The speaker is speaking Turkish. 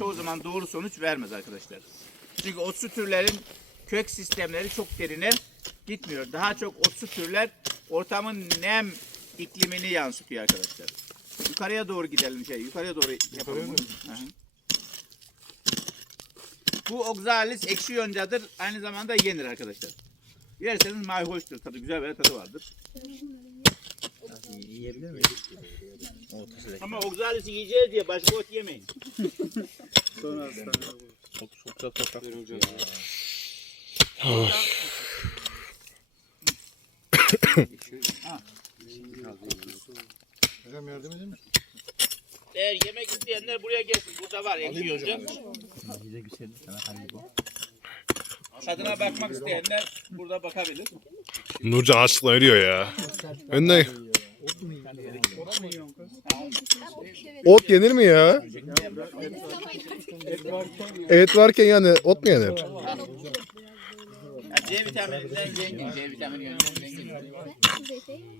çoğu zaman doğru sonuç vermez arkadaşlar. Çünkü otsu türlerin kök sistemleri çok derine gitmiyor. Daha çok otsu türler ortamın nem iklimini yansıtıyor arkadaşlar. Yukarıya doğru gidelim şey. Yukarıya doğru yapalım. hı. Bu oxalis ekşi yoncadır. Aynı zamanda yenir arkadaşlar. Yerseniz mayhoştur. Tadı güzel bir tadı vardır. Yiyebilir Ama oxalisi yiyeceğiz diye başka ot yemeyin. Çok çok çok toprak. Hocam yardım edeyim mi? Eğer yemek isteyenler buraya gelsin. Burada var ekşi yonca. Bize güzel sana hani bu. Tadına bakmak isteyenler burada bakabilir. Nurcan açlıkla ölüyor ya. Önüne... Ot yenir mi ya? Et varken yani ot mu yenir? C vitamininden zengin. C vitamini zengin.